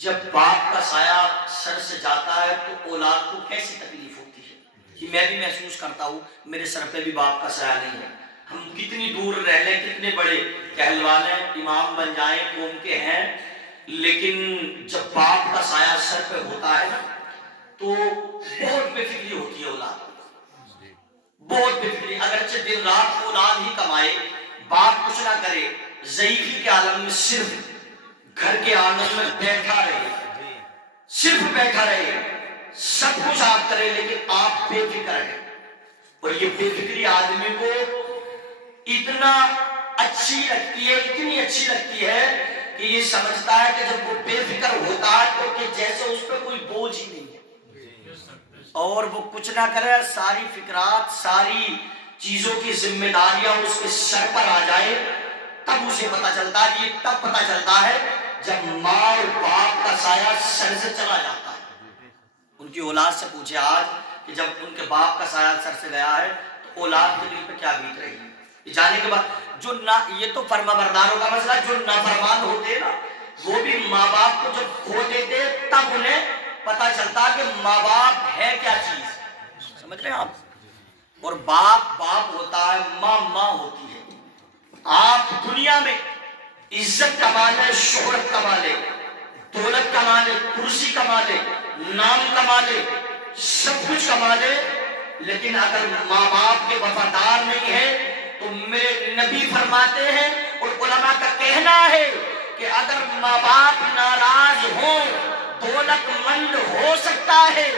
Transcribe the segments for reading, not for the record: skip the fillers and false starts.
جب باپ کا سایہ سر سے جاتا ہے تو اولاد کو کیسی تکلیف ہوتی ہے؟ کہ میں بھی محسوس کرتا ہوں میرے سر پہ بھی باپ کا سایہ نہیں ہے. ہم کتنی دور رہ لیں، کتنے بڑے کہلوانے امام بن جائیں قوم کے ہیں، لیکن جب باپ کا سایہ سر پہ ہوتا ہے تو بہت بے فکری ہوتی ہے اولاد کو، بہت بے فکری. اگرچہ دن رات اولاد ہی کمائے، باپ کچھ نہ کرے، ضعیفی کے عالم میں صرف گھر کے آنگن میں بیٹھا رہے، صرف بیٹھا رہے، سب کچھ آپ کریں لیکن آپ بے فکر ہیں. اور یہ بے فکری آدمی کو اتنا اچھی لگتی ہے، اتنی اچھی لگتی ہے کہ یہ سمجھتا ہے کہ جب وہ بے فکر ہوتا ہے تو کہ جیسے اس پہ کوئی بوجھ ہی نہیں ہے، اور وہ کچھ نہ کرے، ساری فکرات، ساری چیزوں کی ذمہ داریاں اس کے سر پر آ جائے، تب اسے پتا چلتا ہے. یہ تب پتا چلتا ہے جب ماں اور باپ کا سایہ سر سے چلا جاتا ہے. ان کی اولاد سے پوچھے آج کہ جب ان کے باپ کا سایہ سر سے گیا ہے تو اولاد کے دل پہ کیا بیت رہی ہے. یہ جانے کے بعد جو یہ تو فرما برداروں کا مسئلہ، جو نافرمان ہوتے ہیں نا، وہ بھی ماں باپ کو جب کھو دیتے تب انہیں پتا چلتا کہ ماں باپ ہے کیا چیز. سمجھ رہے ہیں آپ؟ اور باپ باپ ہوتا ہے، ماں ماں ہوتی ہے. آپ دنیا میں عزت کما لے، شہرت کما لے، دولت کما لے، کرسی کما لے، نام کما لے، سب کچھ کما لے، لیکن اگر ماں باپ کے وفادار نہیں ہے تو میرے نبی فرماتے ہیں اور علماء کا کہنا ہے کہ اگر ماں باپ ناراض ہوں، دولت مند ہو سکتا ہے،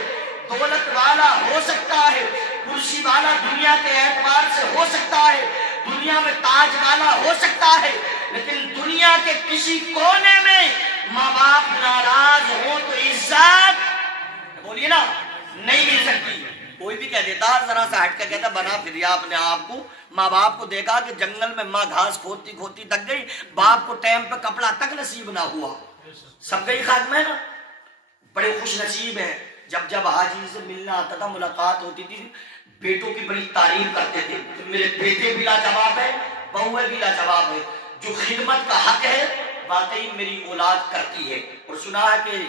دولت والا ہو سکتا ہے، کرسی والا دنیا کے اعتبار سے ہو سکتا ہے، دنیا میں تاج والا ہو سکتا ہے، لیکن دنیا کے کسی کونے میں ماں باپ ناراض ہوں تو عزت بولیے نا نہیں مل سکتی. کوئی بھی کہہ دیتا ذرا سا ہٹ کے کہتا بنا پھر اپنے آپ کو. ماں باپ کو دیکھا کہ جنگل میں ماں گھاس کھوتی کھوتی تک گئی، باپ کو ٹائم پہ کپڑا تک نصیب نہ ہوا، سب گئی خاتمہ ہے نا. بڑے خوش نصیب ہیں جب جب حاجی سے ملنا آتا تھا، ملاقات ہوتی تھی، بیٹوں کی بڑی تعریف کرتے تھے، میرے بیٹے بھی لاجواب ہے، بہویں بھی لاجواب ہے، جو خدمت کا حق ہے واقعی میری اولاد کرتی ہے. اور سنا ہے کہ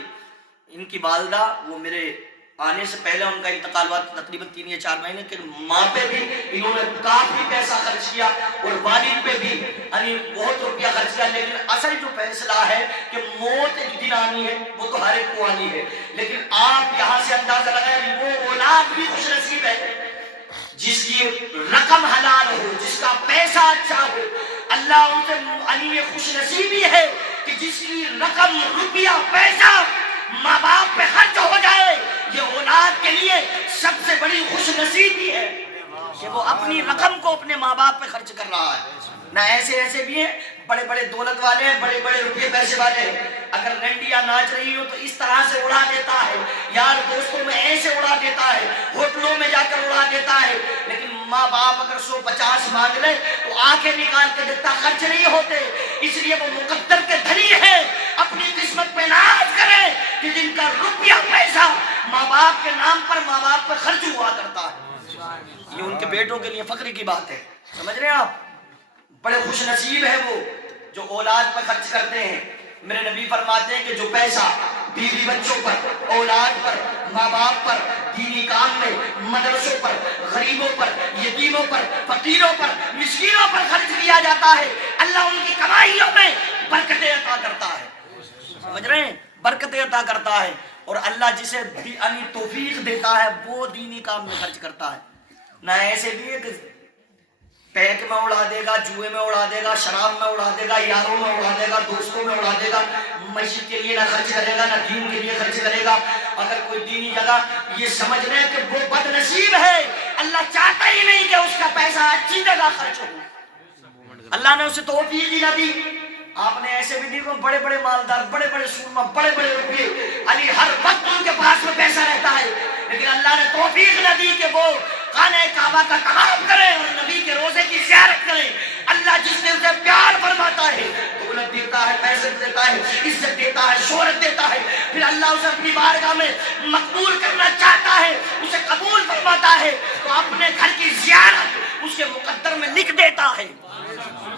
ان کی والدہ، وہ میرے آنے سے پہلے ان کا انتقال ہوا تقریباً 3 یا 4 مہینے کے، ماں پہ بھی انہوں نے کافی پیسہ خرچ کیا اور والد پہ بھی یعنی بہت روپیہ خرچ کیا. لیکن اصل جو فیصلہ ہے کہ موت ایک دن آنی ہے، وہ تو ہر ایک کو آنی ہے، لیکن آپ یہاں سے اندازہ لگائیں وہ اولاد بھی خوش نصیب ہے جس کی رقم حلال ہو، جس کا پیسہ اچھا ہو. اللہ ان سے یہ خوش نصیبی ہے کہ جس کی رقم، روپیہ، پیسہ ماں باپ پہ خرچ ہو جائے، یہ اولاد کے لیے سب سے بڑی خوش نصیبی ہے کہ وہ اپنی رقم کو اپنے ماں باپ پہ خرچ کر رہا ہے. نہ ایسے بھی ہیں بڑے بڑے دولت والے ہیں، بڑے بڑے روپے پیسے والے ہیں، اگر رنڈیاں ناچ رہی ہو تو اس طرح سے اڑا دیتا ہے، یار دوستوں میں ایسے اڑا دیتا ہے، ہوٹلوں میں جا کر اڑا دیتا ہے. لیکن ماں باپ اگر 150 مانگ لے تو آنکھیں نکال کے دیتا، خرچ نہیں ہوتے. اس لیے وہ مقدر کے دھنی ہے، اپنی قسمت پہ ناز کرے کہ جن کا روپیہ پیسہ ماں باپ کے نام پر ماں باپ پہ خرچ ہوا کرتا ہے. یہ ان کے بیٹوں کے لیے فخر کی بات ہے. سمجھ رہے ہیں آپ؟ بڑے خوش نصیب ہیں وہ جو اولاد پر خرچ کرتے ہیں. میرے نبی فرماتے ہیں کہ جو پیسہ بیوی بچوں پر، اولاد پر، ماں باپ پر، دینی کام میں، مدرسوں پر، غریبوں پر، یتیموں پر، فقیروں پر، مسکینوں پر خرچ کیا جاتا ہے، اللہ ان کی کمائیوں میں برکتیں عطا کرتا ہے. سمجھ رہے ہیں؟ برکتیں عطا کرتا ہے. اور اللہ جسے توفیق دیتا ہے وہ دینی کام میں خرچ کرتا ہے. نہ ایسے بھی ہے کہ پیک میں اڑا دے گا، جوئے میں اڑا دے گا، شراب میں اڑا دے گا، یاروں میں اڑا دے گا، دوستوں میں اڑا دے گا، مسجد کے لیے نہ خرچ کرے گا، نہ دین کے لیے خرچ کرے گا. اگر کوئی دینی جگہ یہ سمجھ لے کہ وہ بد نصیب ہے، اللہ چاہتا ہی نہیں کہ اس کا پیسہ اچھی جگہ خرچ ہو، اللہ نے اسے توفیق ہی نہ دی. آپ نے ایسے بھی دیکھو بڑے بڑے مالدار، بڑے بڑے سورما، بڑے بڑے روپیے، علی ہر وقت ان کے پاس میں پیسہ رہتا ہے، لیکن اللہ نے توفیق نہ دی کہ وہ خانہ کعبہ کا طواف کرے اور نبی کے روزے کی زیارت کرے. اللہ جس نے اسے پیار فرماتا ہے، دولت دیتا ہے، پیسے دیتا ہے، عزت دیتا ہے، شہرت دیتا ہے، پھر اللہ اسے اپنی بارگاہ میں مقبول کرنا چاہتا ہے، اسے قبول فرماتا ہے تو اپنے گھر کی زیارت اس کے مقدر میں لکھ دیتا ہے.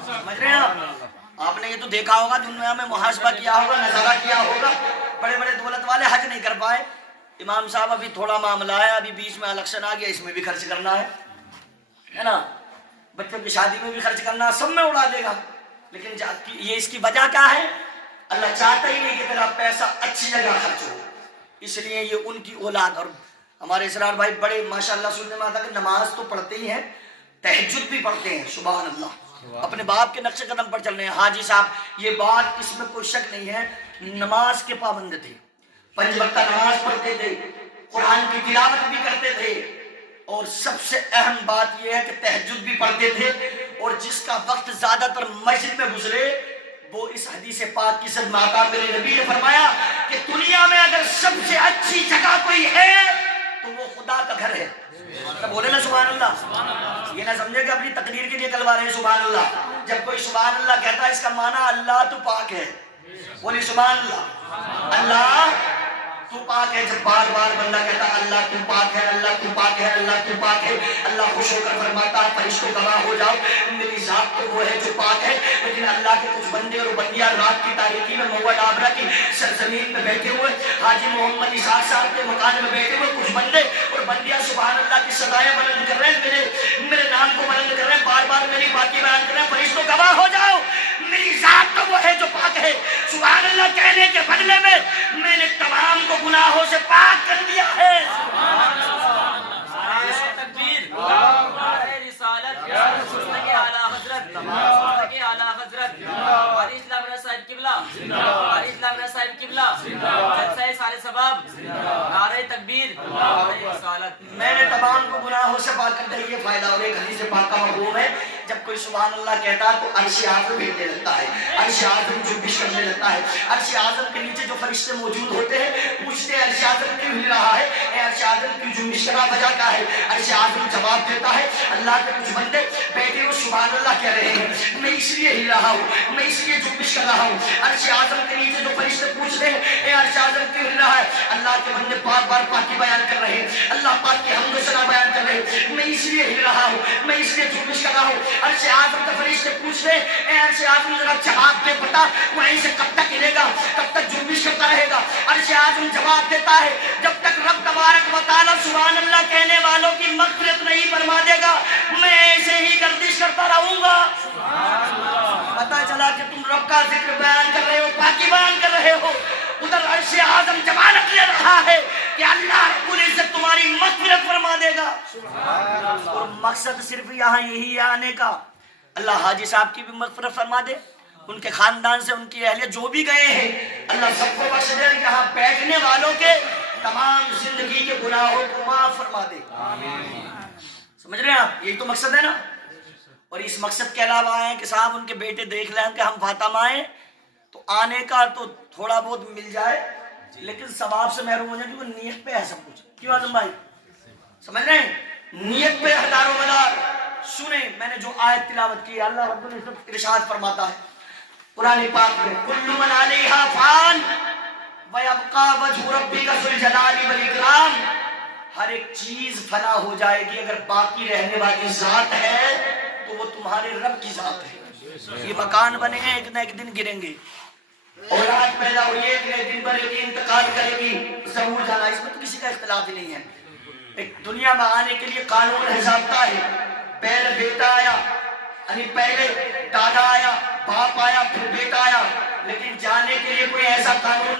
سمجھ رہے ہیں آپ نے یہ تو دیکھا ہوگا، دنیا میں محاسبہ کیا ہوگا، نظارہ کیا ہوگا، بڑے نہیں کر پائے، امام صاحب ابھی تھوڑا معاملہ ہے، ابھی بیچ میں الیکشن آ گیا، اس میں بھی خرچ کرنا ہے نا، بچوں کی شادی میں بھی خرچ کرنا، سب میں اڑا دے گا. لیکن یہ اس کی وجہ کیا ہے؟ اللہ چاہتا ہی نہیں کہ تیرا پیسہ اچھی جگہ خرچ ہو. اس لیے یہ ان کی اولاد. اور ہمارے اسرار بھائی بڑے ماشاءاللہ سننے میں آتا کہ نماز تو پڑھتے ہی ہیں، تہجد بھی پڑھتے ہیں. سبحان اللہ، اپنے باپ کے نقش قدم پر چل رہے ہیں. حاجی صاحب یہ بات، اس میں کوئی شک نہیں ہے، نماز کے پابند تھے، 5 وقت نماز پڑھتے تھے، قرآن کی تلاوت بھی کرتے تھے، اور سب سے اہم بات یہ ہے کہ تہجد بھی پڑھتے تھے. اور جس کا وقت زیادہ تر مسجد میں گزرے وہ اس حدیث پاک کی صدمہ آتا. میرے نبی نے فرمایا کہ دنیا میں اگر سب سے اچھی جگہ کوئی ہے تو وہ خدا کا گھر ہے. بولے نا سبحان اللہ. یہ نہ سمجھے کہ اپنی تقریر کے لیے کلوا رہے ہیں سبحان اللہ. جب کوئی سبحان اللہ کہتا ہے اس کا معنی اللہ تو پاک ہے. بولی سبحان اللہ، اللہ تو پاک ہے. جب بار بار بندہ کہتا ہے اللہ تو پاک ہے، اللہ تو پاک ہے، اللہ تو پاک ہے، اللہ خوش ہو کر فرماتا ہے فرشتوں گواہ ہو جاؤ میری ذات تو وہ ہے جو پاک ہے. لیکن اللہ کے کچھ بندے اور بندیاں رات کی تاریکی میں موا ڈابرا کی سرزمین میں بیٹھے ہوئے، حاجی محمد اسحاق صاحب کے مکان میں بیٹھے ہوئے کچھ بندے اور بندیاں سبحان اللہ کی صدائیں بلند کر رہے ہیں، میرے نام کو بلند کر رہے ہیں، بار بار میری باتیں بیان کر رہے ہیں، فرشتوں گواہ ہو جاؤ میری ذات تو وہ ہے جو پاک ہے. سبحان اللہ کہنے کے بدلے میں نے تمام کو گناہوں سے پاک کر دیا ہے. میں نے تمام کو گناہوں سے پاک کر دیا. یہ فائدہ. اور ایک حدیث پاک کا مفہوم ہے، جب کوئی سبحان اللہ کہتا ہے تو عرش اعظم ہلنے لگتا ہے، عرش اعظم جنبش کرنے لگتا ہے. عرش اعظم کے نیچے جو فرشتے موجود ہوتے ہیں پوچھتے ہیں عرش اعظم کیوں ہل رہا ہے، اے عرش اعظم کی جنبش کا وجہ کیا ہے؟ عرش اعظم جواب دیتا ہے اللہ کے کچھ بندے بیٹھے ہوئے سبحان اللہ کہہ رہے ہیں، میں اس لیے ہل رہا ہوں، میں اس لیے جنبش کر رہا ہوں. عرش اعظم کے نیچے جو فرشتے پوچھتے ہیں اے عرش اعظم کیوں ہل رہا ہے، اللہ کے بندے بار بار پاکی بیان کر رہے ہیں، اللہ پاک کی حمد و ثنا بیان کر رہے ہیں، میں اس لیے ہل رہا ہوں، میں اس لیے جنبش کر رہا ہوں. عرش اعظم کے فرشتے پوچھ رہے ہیں اے عرش اعظم ذرا جواب دے، بتا وہیں سے کب تک ہلے گا، کب تک جنبش کرتا رہے گا. عرش اعظم جواب دیتا ہے جب تک رب تبارک و تعالی سبحان اللہ کہنے والوں کی مغفرت نہیں فرما دے گا میں ایسے ہی گردش کرتا رہوں گا. پتہ چلا کہ تم رب کا ذکر بیان کر رہے ہو، پاکی بیان کر رہے ہو، ادھر عرش اعظم ضمانت لے رہا ہے کہ اللہ رب العزت تمہاری مغفرت فرما دے گا. اور مقصد صرف یہاں یہی ہے آنے کا، اللہ حاجی صاحب کی بھی مغفرت فرما دے، ان کے خاندان سے ان کی اہلیت جو بھی گئے ہیں اللہ سب کو بخش دے، یہاں بیٹھنے والوں کے تمام زندگی کے گناہوں کو معاف فرما دے. سمجھ رہے ہیں آپ؟ یہی تو مقصد ہے نا. اور اس مقصد کے علاوہ آئے کہ صاحب ان کے بیٹے دیکھ لیں کہ ہم فاطمہ آئیں تو آنے کا تو تھوڑا بہت مل جائے لیکن ثواب سے محروم ہو جائے، کیونکہ نیت پہ ہے سب کچھ. کیوں اعظم بھائی؟ سمجھ رہے ہیں؟ نیت پہ ہزار و مدار. سنیں میں نے جو آیت تلاوت کی، اللہ رب العزت ارشاد فرماتا ہے قرآن پاک میں کل من علیہا فان ویبقى وجہ ربک ذو الجلال والاکرام. ہر ایک چیز فنا ہو جائے گی، اگر باقی رہنے والی ذات ہے تو وہ تمہارے رب کی ذات ہے. یہ مکان بنے ہیں ایک نہ ایک دن گریں گے، اولاد پیدا ہوئی ایک نہ ایک دن بنے گی، انتقال کرے گی، ضرور جانا، اس میں تو کسی کا اختلاف ہی نہیں ہے. ایک دنیا میں آنے کے لیے قانون ہے، ضابطہ ہے. پہلے بیٹا آیا، یعنی پہلے دادا آیا، باپ آیا، پھر بیٹا آیا، لیکن جانے کے لیے کوئی ایسا قانون